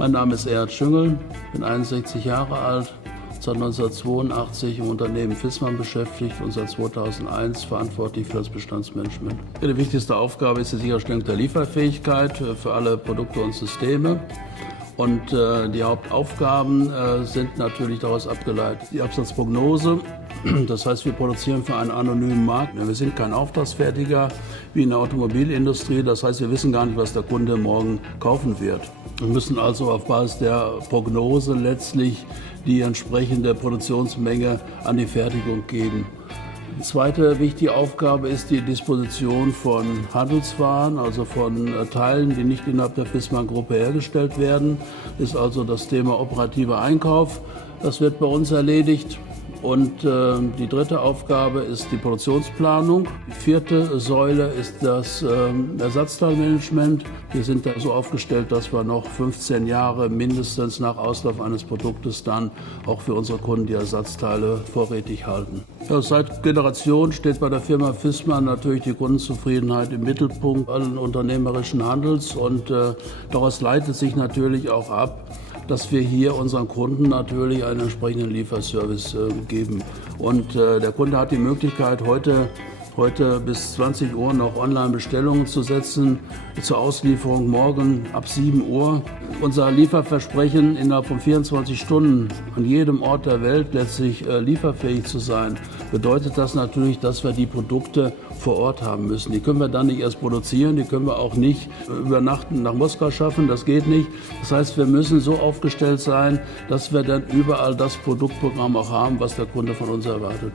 Mein Name ist Erhard Schüngel, bin 61 Jahre alt, seit 1982 im Unternehmen Viessmann beschäftigt und seit 2001 verantwortlich für das Bestandsmanagement. Die wichtigste Aufgabe ist die Sicherstellung der Lieferfähigkeit für alle Produkte und Systeme. Und die Hauptaufgaben sind natürlich daraus abgeleitet. Die Absatzprognose, das heißt, wir produzieren für einen anonymen Markt. Wir sind kein Auftragsfertiger wie in der Automobilindustrie. Das heißt, wir wissen gar nicht, was der Kunde morgen kaufen wird. Wir müssen also auf Basis der Prognose letztlich die entsprechende Produktionsmenge an die Fertigung geben. Die zweite wichtige Aufgabe ist die Disposition von Handelswaren, also von Teilen, die nicht innerhalb der Viessmann-Gruppe hergestellt werden. Ist also das Thema operativer Einkauf. Das wird bei uns erledigt. Und die dritte Aufgabe ist die Produktionsplanung. Die vierte Säule ist das Ersatzteilmanagement. Wir sind da so aufgestellt, dass wir noch 15 Jahre mindestens nach Auslauf eines Produktes dann auch für unsere Kunden die Ersatzteile vorrätig halten. Ja, seit Generationen steht bei der Firma Viessmann natürlich die Kundenzufriedenheit im Mittelpunkt allen unternehmerischen Handels und daraus leitet sich natürlich auch ab, dass wir hier unseren Kunden natürlich einen entsprechenden Lieferservice geben. Und der Kunde hat die Möglichkeit, heute bis 20 Uhr noch Online-Bestellungen zu setzen, zur Auslieferung morgen ab 7 Uhr. Unser Lieferversprechen, innerhalb von 24 Stunden an jedem Ort der Welt letztlich lieferfähig zu sein, bedeutet das natürlich, dass wir die Produkte vor Ort haben müssen. Die können wir dann nicht erst produzieren, die können wir auch nicht über Nacht nach Moskau schaffen, das geht nicht. Das heißt, wir müssen so aufgestellt sein, dass wir dann überall das Produktprogramm auch haben, was der Kunde von uns erwartet.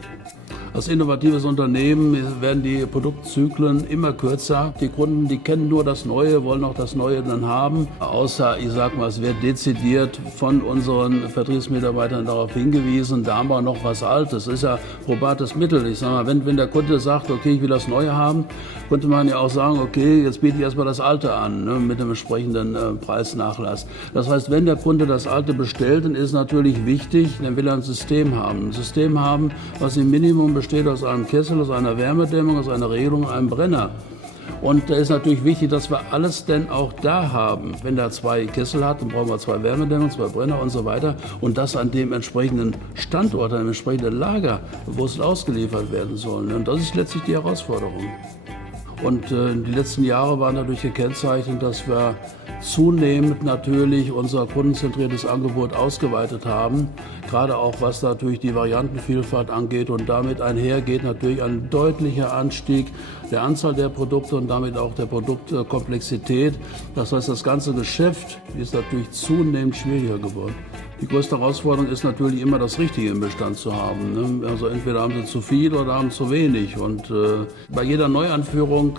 Als innovatives Unternehmen werden die Produktzyklen immer kürzer. Die Kunden, die kennen nur das Neue, wollen auch das Neue dann haben. Außer, ich sag mal, es wird dezidiert von unseren Vertriebsmitarbeitern darauf hingewiesen, da haben wir noch was Altes. Das ist ja probates Mittel. Ich sag mal, wenn der Kunde sagt, okay, ich will das Neue haben, könnte man ja auch sagen, okay, jetzt biete ich erstmal das Alte an, ne, mit dem entsprechenden Preisnachlass. Das heißt, wenn der Kunde das Alte bestellt, dann ist natürlich wichtig, dann will er ein System haben. Ein System haben, was im Minimum besteht aus einem Kessel, aus einer Wärmedämmung, aus einer Regelung und einem Brenner. Und da ist natürlich wichtig, dass wir alles denn auch da haben. Wenn der 2 Kessel hat, dann brauchen wir 2 Wärmedämmungen, 2 Brenner und so weiter. Und das an dem entsprechenden Standort, an dem entsprechenden Lager, wo es ausgeliefert werden soll. Und das ist letztlich die Herausforderung. Und die letzten Jahre waren dadurch gekennzeichnet, dass wir zunehmend natürlich unser kundenzentriertes Angebot ausgeweitet haben, gerade auch was natürlich die Variantenvielfalt angeht und damit einhergeht natürlich ein deutlicher Anstieg der Anzahl der Produkte und damit auch der Produktkomplexität. Das heißt, das ganze Geschäft ist natürlich zunehmend schwieriger geworden. Die größte Herausforderung ist natürlich immer das Richtige im Bestand zu haben. Ne? Also entweder haben sie zu viel oder haben zu wenig. Und bei jeder Neuanführung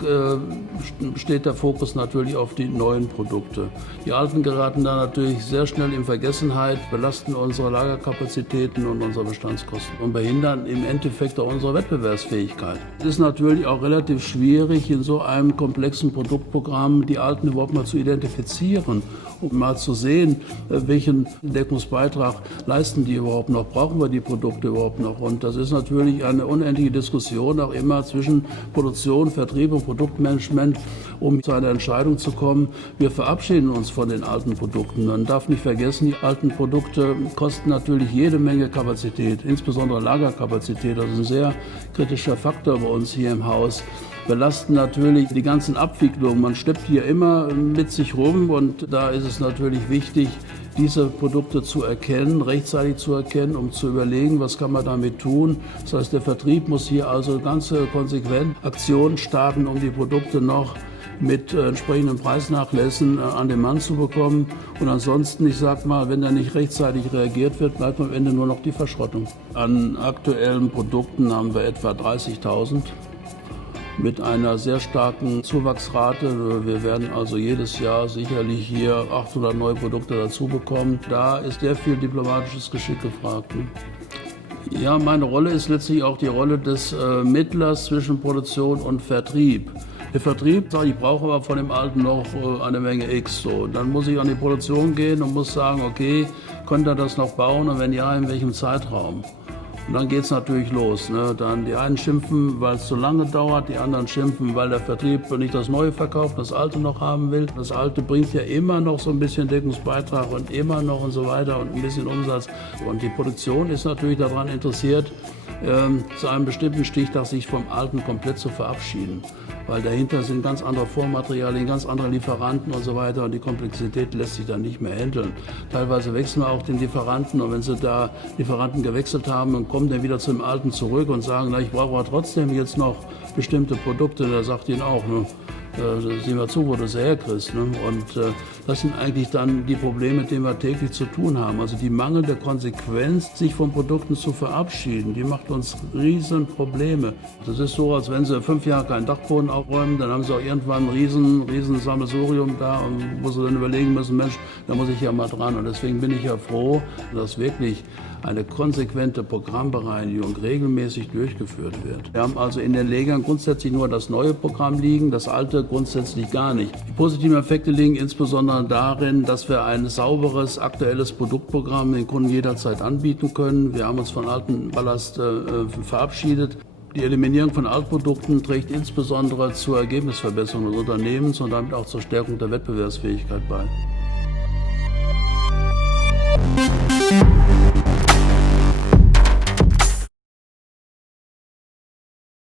steht der Fokus natürlich auf die neuen Produkte. Die alten geraten da natürlich sehr schnell in Vergessenheit, belasten unsere Lagerkapazitäten und unsere Bestandskosten und behindern im Endeffekt auch unsere Wettbewerbsfähigkeit. Es ist natürlich auch relativ schwierig, in so einem komplexen Produktprogramm die alten überhaupt mal zu identifizieren, um mal zu sehen, welchen Deckungsbeitrag leisten die überhaupt noch, brauchen wir die Produkte überhaupt noch. Und das ist natürlich eine unendliche Diskussion auch immer zwischen Produktion, Vertrieb und Produktmanagement, um zu einer Entscheidung zu kommen. Wir verabschieden uns von den alten Produkten. Man darf nicht vergessen, die alten Produkte kosten natürlich jede Menge Kapazität, insbesondere Lagerkapazität. Das ist ein sehr kritischer Faktor bei uns hier im Haus. Belasten natürlich die ganzen Abwicklungen. Man schleppt hier immer mit sich rum und da ist es natürlich wichtig, diese Produkte zu erkennen, rechtzeitig zu erkennen, um zu überlegen, was kann man damit tun. Das heißt, der Vertrieb muss hier also ganz konsequent Aktionen starten, um die Produkte noch mit entsprechenden Preisnachlässen an den Mann zu bekommen. Und ansonsten, ich sag mal, wenn da nicht rechtzeitig reagiert wird, bleibt am Ende nur noch die Verschrottung. An aktuellen Produkten haben wir etwa 30.000. Mit einer sehr starken Zuwachsrate. Wir werden also jedes Jahr sicherlich hier 800 neue Produkte dazu bekommen. Da ist sehr viel diplomatisches Geschick gefragt. Ja, meine Rolle ist letztlich auch die Rolle des Mittlers zwischen Produktion und Vertrieb. Der Vertrieb sagt, ich brauche aber von dem Alten noch eine Menge X. So. Dann muss ich an die Produktion gehen und muss sagen, okay, könnt ihr das noch bauen und wenn ja, in welchem Zeitraum? Und dann geht es natürlich los. Ne? Dann die einen schimpfen, weil es zu lange dauert, die anderen schimpfen, weil der Vertrieb nicht das Neue verkauft, das Alte noch haben will. Das Alte bringt ja immer noch so ein bisschen Deckungsbeitrag und immer noch und so weiter und ein bisschen Umsatz. Und die Produktion ist natürlich daran interessiert, zu einem bestimmten Stichtag sich vom Alten komplett zu verabschieden. Weil dahinter sind ganz andere Vormaterialien, ganz andere Lieferanten und so weiter und die Komplexität lässt sich dann nicht mehr handeln. Teilweise wechseln wir auch den Lieferanten und wenn sie da Lieferanten gewechselt haben und kommen dann wieder zum Alten zurück und sagen, na, ich brauche aber trotzdem jetzt noch bestimmte Produkte, da sagt ihnen auch, ne, sehen wir zu, wo du es herkriegst. Ne? Und das sind eigentlich dann die Probleme, mit denen wir täglich zu tun haben. Also die mangelnde Konsequenz, sich von Produkten zu verabschieden, die macht uns riesen Probleme. Das ist so, als wenn sie 5 Jahre keinen Dachboden aufräumen, dann haben sie auch irgendwann ein riesen Sammelsurium da, wo sie dann überlegen müssen, Mensch, da muss ich ja mal dran. Und deswegen bin ich ja froh, dass wirklich eine konsequente Programmbereinigung regelmäßig durchgeführt wird. Wir haben also in den Legern grundsätzlich nur das neue Programm liegen, das alte grundsätzlich gar nicht. Die positiven Effekte liegen insbesondere darin, dass wir ein sauberes, aktuelles Produktprogramm den Kunden jederzeit anbieten können. Wir haben uns von alten Ballast verabschiedet. Die Eliminierung von Altprodukten trägt insbesondere zur Ergebnisverbesserung des Unternehmens und damit auch zur Stärkung der Wettbewerbsfähigkeit bei.